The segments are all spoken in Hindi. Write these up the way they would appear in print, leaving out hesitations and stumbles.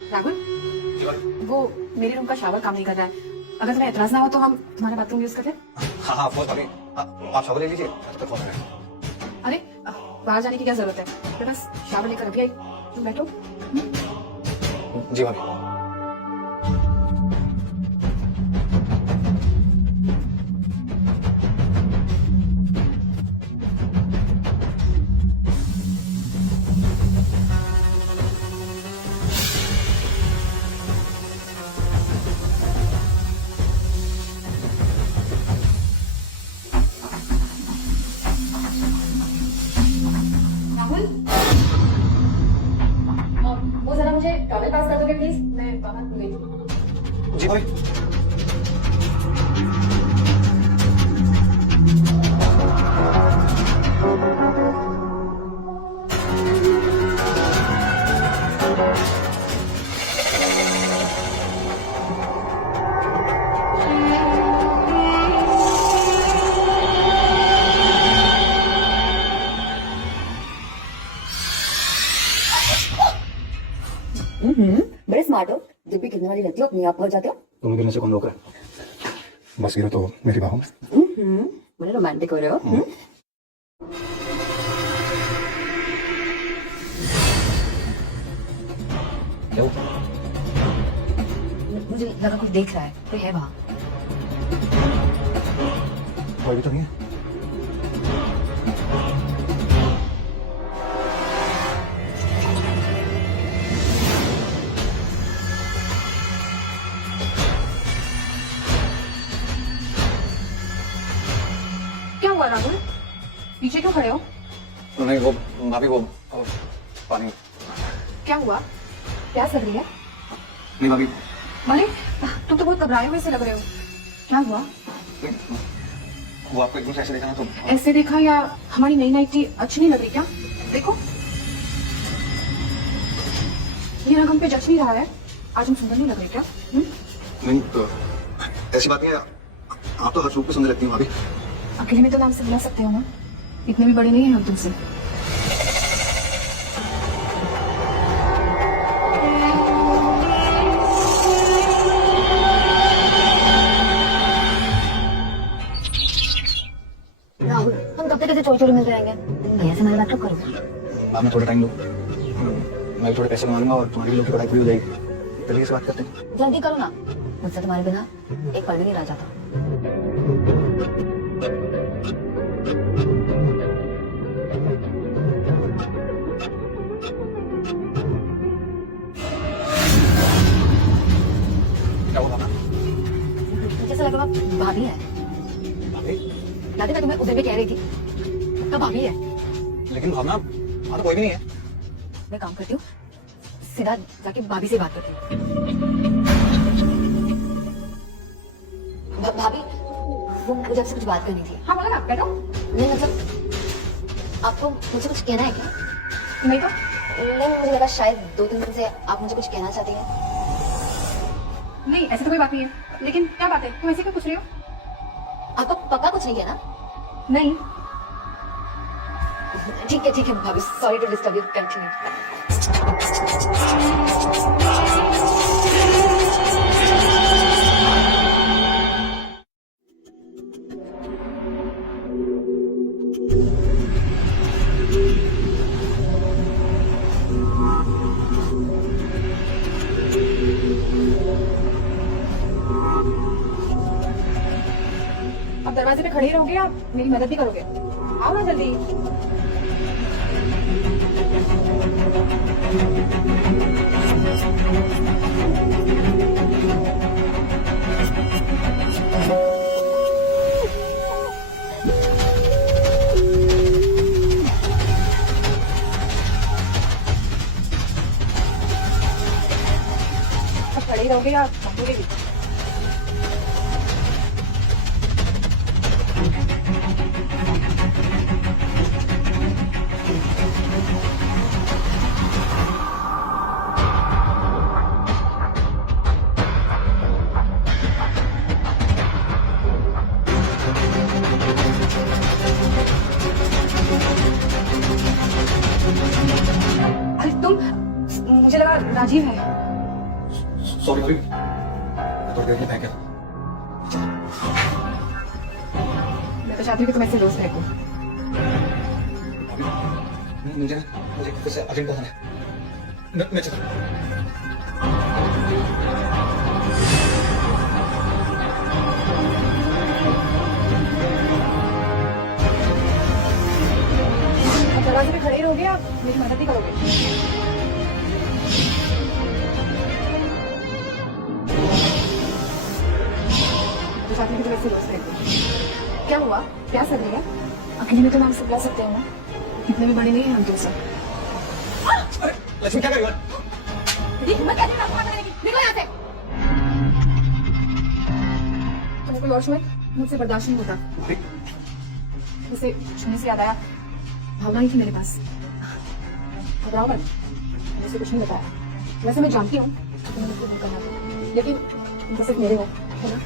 राहुल, वो मेरे रूम का शावर काम नहीं कर रहा है। अगर तुम्हें एतराज ना हो तो हम तुम्हारा बाथरूम यूज करते। हाँ हाँ ऑफकोर्स भाभी, आप शावर ले लीजिए, तब तक फोन है। अरे बाहर जाने की क्या जरूरत है, मैं बस शावर लेकर अभी आई। तुम बैठो। जी भाभी। राहुल, वो जरा मुझे टॉवल पास कर दोगे प्लीज, मैं बाहर भूल गई हूँ। जी भाभी। बड़े स्मार्ट हो, जब भी गिरने वाली रहती हो अपने आप पहुंच जाते हो। तुम्हें गिरने से कौन रोक रहा है? बस गिरो तो मेरी बाहों में। बड़े रोमांटिक हो रहे हो। क्या हुआ? मुझे लगा कुछ देख रहा है, कोई है वहाँ। कोई भी तो नहीं है। क्या हुआ राहुल, पीछे क्यों खड़े हो? नहीं वो भाभी, वो पानी। क्या हुआ, प्यास लग रही है? नहीं भाभी, अरे तुम तो बहुत घबराए हुए से लग रहे हो। क्या हुआ? वो आपको एकदम से ऐसे देखा ना तो ऐसे देखा या हमारी नई नाइटी अच्छी नहीं लग रही क्या? देखो, ये रंग हम पे जच नहीं रहा है। आज हम सुंदर नहीं लग रहे क्या? नहीं तो ऐसी बात नहीं है। आप तो हर रूप में सुंदर लगती हैं भाभी। अकेले में तो नाम से बुला सकते हो ना, इतने भी बड़े नहीं हैं हम तुमसे। राहुल, हम कब तक ऐसे चोरी चोरी मिलते रहेंगे? भैया से हमारी बात तो करो। आप मैं थोड़ा टाइम दो, मैं भी थोड़े पैसे कमा लूंगा और तुम्हारी भी लोग की पढ़ाई पूरी हो जाएगी। चलिए से बात करते हैं। जल्दी करो ना, मुझसे तुम्हारे बिना एक पल भी नहीं रह जाता। क्या हुआ भाभी? मुझे ऐसा लगा भाभी है। भाभी याद है मैं तुम्हें उस दिन भी कह रही थी तो भाभी है। लेकिन भावना, वहाँ तो कोई भी नहीं है। मैं काम करती हूँ, सीधा जाके भाभी से बात करती हूँ। भाभी, वो मुझे आपसे कुछ बात करनी थी। हाँ बोलो ना, बैठो। नहीं मतलब आपको मुझे कुछ कहना है क्या? नहीं तो नहीं, मुझे लगा शायद 2-3 दिन से आप मुझे कुछ कहना चाहती हैं। नहीं, ऐसी तो कोई बात नहीं है। लेकिन क्या बात है, तुम ऐसे क्यों पूछ रही हो? आपको पक्का कुछ नहीं है ना? नहीं। ठीक है भाभी, sorry to disturb you, continue. अब दरवाजे पे खड़े ही रहोगे या मेरी मदद भी करोगे? आओ ना जल्दी। अब खड़े ही रहोगे या भागोगे भी? अरे तुम, मुझे लगा राजीव है। सॉरी भाभी, थोड़ी देर के लिए बैठ गया। मैं तो चाहती हूँ कि तुम ऐसे दोस्त रहो। मुझे फिर से अर्जेंट पहुंचना है। मैं चलता अब दरवाजे पे खड़े ही रहोगे, आप मेरी मदद ही करोगे। तो चाहती हूँ कि तुम ऐसे दोस्त रहो। क्या हुआ, क्या सर रही है? अकेले में तो नाम सब ला सकते हो ना। इतने भी बड़े नहीं है हम तो सब। अरे लक्ष्मी क्या कर रही हो? मेरी हिम्मत कैसे है आपको हाथ लगाने की? निकलो यहाँ से। तुम्हें कोई और छुए, मुझसे बर्दाश्त नहीं होता। उसे छूने से याद आया, भावना ही थी मेरे पास। घबराओ मत, मुझसे कुछ नहीं बताया। वैसे मैं जानती हूँ तुम्हें मुझको दूर करना था, लेकिन तुम तो सिर्फ मेरे हो, है ना?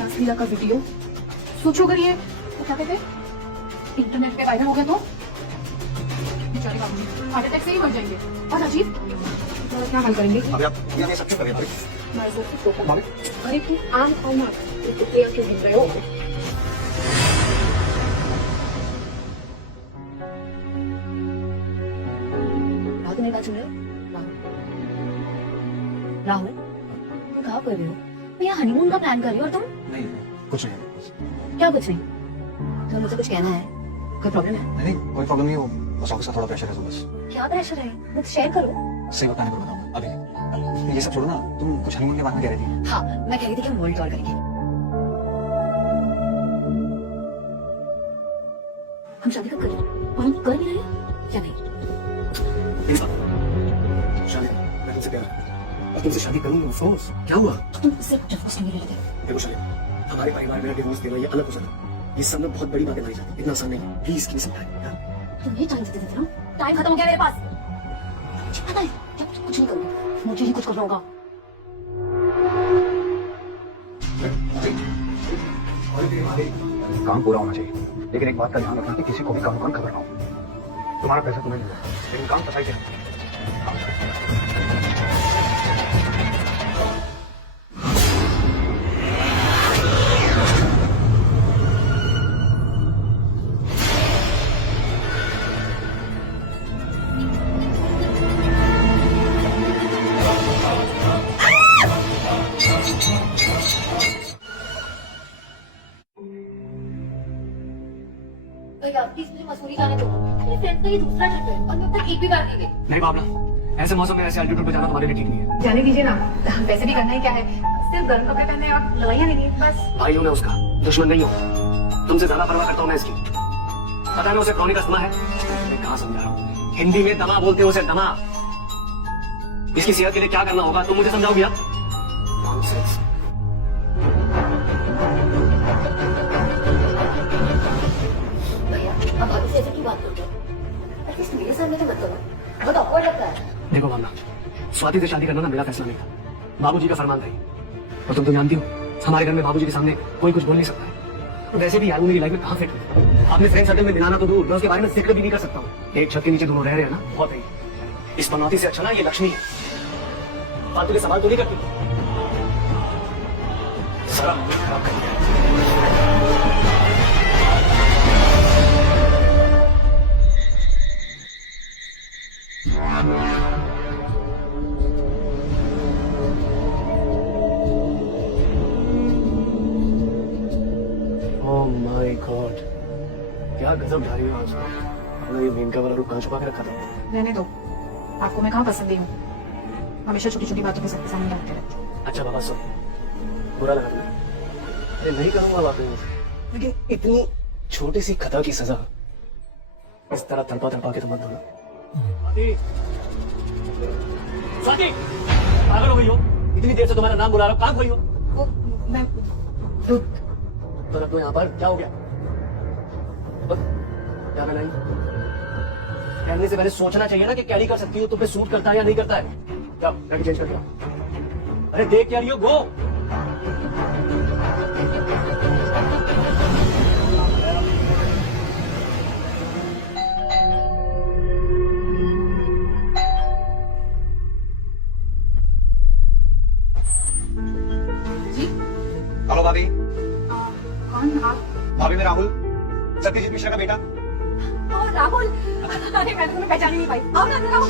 रासलीला का वीडियो सोचो, अगर ये वो क्या कहते हैं इंटरनेट पे वायरल हो गया तो बेचारे बाबूजी हार्ट अटैक से ही मर जाएंगे। और अजीब तो क्या हाल करेंगे? अभी आप ये सब क्यों कर रहे हैं भाभी? मैं ऐसे खुद को भाभी अरे तुम आम खाओ ना, ये क्यों गिन रहे हो? राहुल मेरी बात सुन रहे हो? राहुल तुम कहाँ कर रहे हो? मैं यहाँ हनीमून का प्लान कर रही हूँ और तुम? नहीं, कुछ नहीं। क्या कुछ नहीं? तुम्हें मुझे कुछ कहना है? कोई प्रॉब्लम है? नहीं, कोई प्रॉब्लम नहीं हो, बस ऑफिस का थोड़ा प्रेशर है तो बस। क्या प्रेशर है? मुझसे शेयर करो। सही बताने को बताऊंगा अभी नहीं। ये सब छोड़ो ना, तुम कुछ हनीमून के बारे में कह रही थी। हाँ, मैं कह रही थी कि हम वर्ल्ड टूर करेंगे। हम शादी कब करें? और हम कर भी रहे हैं या नहीं? शादी, मैं तुमसे प्यार करता हूं और तुमसे शादी करूंगा ऑफ कोर्स। क्या हुआ? तुम सिर्फ डिवोर्स नहीं ले रहे। देखो शादी, हमारे परिवार में डिवोर्स देना ये अलग हो जाता। ये सब में बहुत बड़ी बातें मानी जाती, इतना आसान नहीं। Please keep some time. तुम ये टाइम देते थे ना? टाइम खत्म हो गया मेरे पास। पता है जब तुम कुछ नहीं करोगे मुझे ही कुछ करना होगा। काम पूरा होना चाहिए, लेकिन एक बात का ध्यान रखना कि किसी को भी काम खबर ना हो। तुम्हारा पैसा तुम्हें मिलेगा, लेकिन काम फंसाई के भैया प्लीज मुझे मसूरी जाने दो। मेरे फ्रेंड का ये दूसरा ट्रिप है और मैं अब तक एक भी बार नहीं गई। नहीं भावना, ऐसे मौसम में ऐसे अल्टीट्यूड पे जाना तुम्हारे लिए ठीक नहीं है। जाने दीजिए ना, वैसे भी करना ही क्या है, सिर्फ गर्म कपड़े पहनने और लड़ाइयाँ नहीं है बस। भाई हूं मैं उसका, दुश्मन नहीं हूँ। तुमसे ज्यादा परवाह करता हूँ मैं इसकी। पता है मैं उसे कौन का समा है, मैं कहाँ समझा रहा हूँ। हिंदी में दमा बोलते हैं उसे, दमा। इसकी सेहत के लिए क्या करना होगा तुम मुझे समझाओगी अब? नॉनसेंस। भैया अब अभी से ऐसे की बात करते हो? एटलीस्ट मेरे सामने तो मत करो, बहुत awkward लगता है। देखो भावना, स्वाति से शादी करना ना मेरा फैसला नहीं था, बाबूजी का फरमान था ये। और तुम तो जानती हो हमारे घर में बाबूजी के सामने कोई कुछ बोल नहीं सकता है। तो वैसे भी यार वो मेरी लाइफ में कहाँ फिट हुई। अपने फ्रेंड सर्कल में दिलाना तो दूर, मैं उसके बारे में जिक्र भी नहीं कर सकता हूँ। एक छत के नीचे दोनों रह रहे हैं ना, बहुत है। इस पनौती से अच्छा ना ये लक्ष्मी है। फालतू के सवाल तो नहीं करती। सारा मूड खराब कर दिया। Oh my God, क्या गजब ढारी है आज। अपना ये मेनका वाला रूप कहाँ छुपा के रखा था? रहने दो, आपको मैं कहाँ पसंद हूँ। हमेशा छोटी छोटी बातों पे सबके सामने रखते रहते हो। अच्छा बाबा सुन, बुरा लगा तुम्हें? अरे नहीं करूंगा वापस, लेकिन इतनी छोटी सी खता की सजा इस तरह तड़पा तड़पा के तो मत दो ना। स्वाति, पागल हो गई हो? इतनी देर से तुम्हारा नाम बुला रहा हूँ, कहाँ खोई हो? वो मैं तो रख दो यहाँ पर, क्या हो गया? क्या बनाई? कहने से पहले सोचना चाहिए ना कि कैरी कर सकती हो, तुम पे सूट करता है या नहीं करता है। क्या मैं चेंज कर दिया? अरे देख क्या रही हो, गो। हेलो भाभी। कौन आप? भाभी मैं राहुल, सत्यजीत मिश्रा का बेटा। ओ राहुल, अरे मैं तो तुम्हें पहचान ही नहीं पाई। आओ ना अंदर आओ।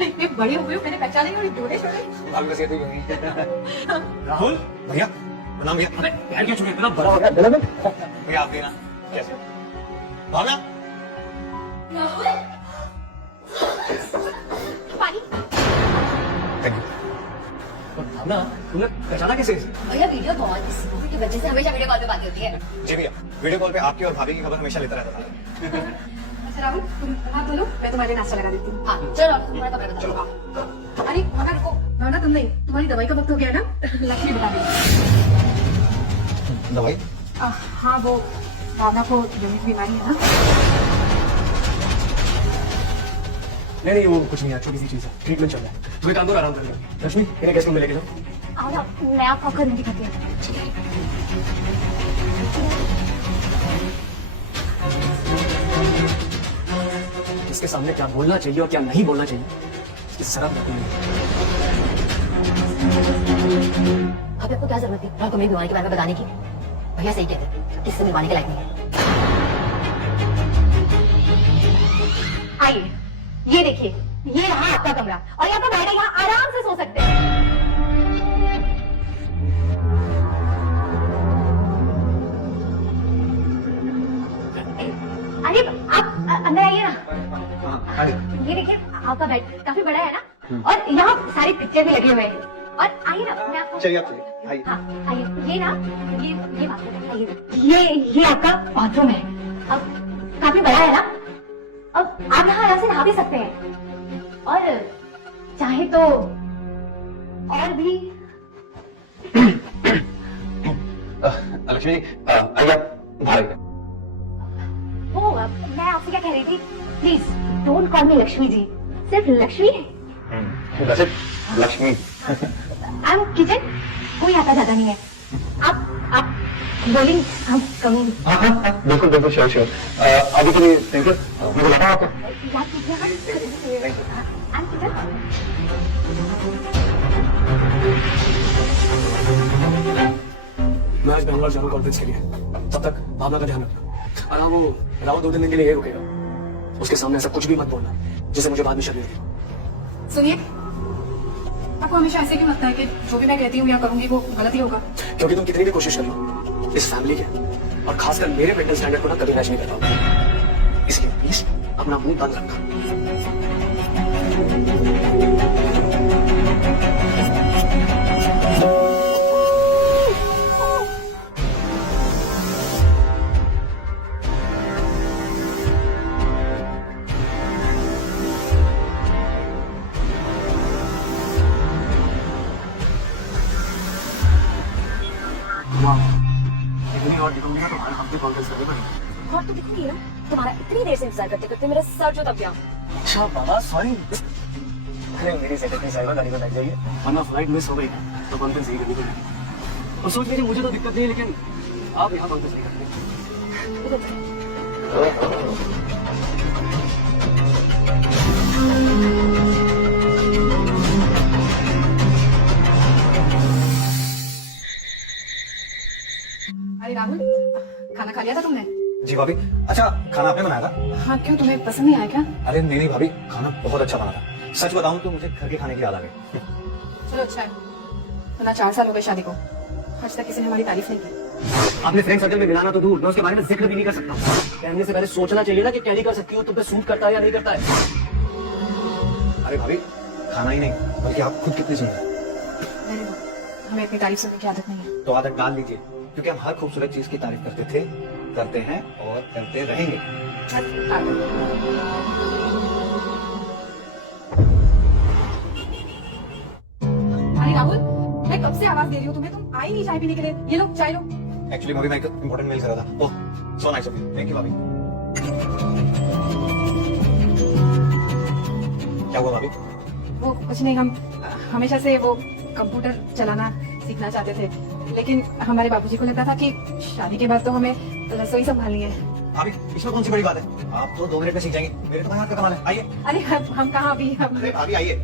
ये बड़ी हो गई हो, मैंने पहचान ही नहीं, बूढ़े छोटे। भाभी बस ये तो होगी। राहुल भैया, प्रणाम भैया। अबे यार क्या छुपे, इतना बड़ा हो गया गला में। भैया आप देना कैसे? भावना राहुल पानी। Thank you. भावना तुमने पहचाना कैसे? भैया वीडियो कॉल इस मूवी की वजह से हमेशा वीडियो कॉल पे बात होती है। जी भैया, वीडियो कॉल पे आपकी और भाभी की खबर हमेशा लेता रहता था। अच्छा राहुल, तुम हाथ धो लो, मैं तुम्हारे लिए नाश्ता लगा देती हूँ। हाँ चलो राहुल, तुम्हारा कपड़े बताओ। अरे भावना रुको, भावना तुम नहीं, तुम्हारी दवाई का वक्त हो गया ना, लक्ष्मी बता देगी। दवाई? हाँ वो भावना को यौन की बीमारी है ना। नहीं वो कुछ नहीं यार, छोटी सी चीज है, ट्रीटमेंट चल रहा है। तुम्हें काम करो, आराम कर लो। लक्ष्मी इन्हें गेस्ट रूम में लेके जाओ। आओ ना, मैं आपको करूंगी खाती इसके सामने क्या बोलना चाहिए और क्या नहीं बोलना चाहिए, इसकी जरा भी अकल नहीं। अभी आपको क्या जरूरत थी राहुल को मेरी बीमारी के बारे में बताने की? भैया सही कहते हैं, इससे मिलवाने के लायक नहीं है। आइए, ये देखिए, ये रहा आपका कमरा और यहाँ पर बैठे यहाँ आराम से सो सकते हैं। अरे आप अंदर आइए ना। ये देखिए आपका बेड काफी बड़ा है ना, और यहाँ सारी पिक्चर भी लगे हुए हैं। और आइए ना, मैं आपको चलिए आप चलिए आइए। हाँ आइए, ये ना ये बाथरूम है, आइए। ये आपका बाथरूम है, अब काफी बड़ा है ना, अब आप यहाँ आराम से नहा भी सकते हैं, और चाहे तो और भी। लक्ष्मी आइए आप बाहर। वो मैं आपसे क्या कह रही थी, please don't call me Lakshmi ji, सिर्फ लक्ष्मी। वैसे लक्ष्मी। आई एम किचन, कोई आता जाता नहीं है। आप बोलिए, हम कम हाँ बिल्कुल बिल्कुल श्योर श्योर। अभी के लिए थैंक यू। मैं बताऊँ आपको? याद कीजिए। I am kitchen. मैं आज बैंगलोर जा रहा हूँ कॉन्फ्रेंस के लिए, तब तक भावना का ध्यान रखना। और हाँ वो राहुल 2 दिन के लिए ये रुकेगा, उसके सामने ऐसा कुछ भी मत बोलना जिसे मुझे बाद में शर्मिंदा दिखाओ। सुनिए, आपको हमेशा ऐसे क्यों लगता है कि जो भी मैं कहती हूँ या करूंगी वो गलत ही होगा? क्योंकि तुम कितनी भी कोशिश कर लो, इस फैमिली के और खासकर मेरे मेंटल स्टैंडर्ड को ना कभी मैच नहीं कर पाओगे। इसलिए प्लीज अपना मुंह बंद रखना। इतनी और दिखूंगी ना तुम्हारे हम भी कॉन्फ्रेंस करने पड़ेगी। और तो दिख नहीं रहा, तुम्हारा इतनी देर से इंतजार करते करते मेरा सर जो दब गया। अच्छा बाबा सॉरी। अरे मेरी सेक्रेटरी साहिबा गाड़ी में बैठ जाइए, वरना फ्लाइट मिस हो गई तो कॉन्फ्रेंस यही करनी पड़ेगी। और सोच लीजिए मुझे तो दिक्कत नहीं है, लेकिन आप यहाँ कॉन्फ्रेंस नहीं करते। अरे राहुल, खाना खा लिया था तुमने? जी भाभी। अच्छा खाना आपने बनाया था? हाँ क्यों, तुम्हें पसंद नहीं आया क्या? अरे नहीं भाभी, खाना बहुत अच्छा बना था। सच बताऊं तो मुझे घर के खाने की याद आ गई। चलो अच्छा है, वरना 4 साल हो गए शादी को, आज तक किसी ने हमारी तारीफ नहीं की। आपने फ्रेंड सर्कल में मिलाना तो दूर, मैं उसके बारे में जिक्र भी नहीं कर सकता। कहने से पहले सोचना चाहिए ना कि कैरी कर सकती हो, तुम पे सूट करता है या नहीं करता है। अरे भाभी खाना ही नहीं बल्कि आप खुद कितनी सुंदर हैं। नहीं, हमें इतनी तारीफ सुनने की आदत नहीं है। तो आदत डाल लीजिए, क्योंकि हम हर खूबसूरत चीज की तारीफ करते थे, करते हैं और करते रहेंगे। अरे राहुल, मैं कब से आवाज दे रही हूँ तुम्हें, तुम आई नहीं चाय पीने के लिए। ये लो चाय लो। एक्चुअली भाभी मैं एक इंपॉर्टेंट मेल कर रहा था। Oh so nice of you, thank you भाभी। क्या हुआ भाभी? वो कुछ नहीं, हम हमेशा से वो कंप्यूटर चलाना सीखना चाहते थे, लेकिन हमारे बाबूजी को लगता था कि शादी के बाद तो हमें रसोई संभालनी है। भाभी इसमें कौन सी बड़ी बात है, आप तो 2 मिनट में सीख जाएंगे। मेरे तो हाथ का कमाल है। आइए। अरे हम कहाँ अभी, हम अरे भाभी आइए।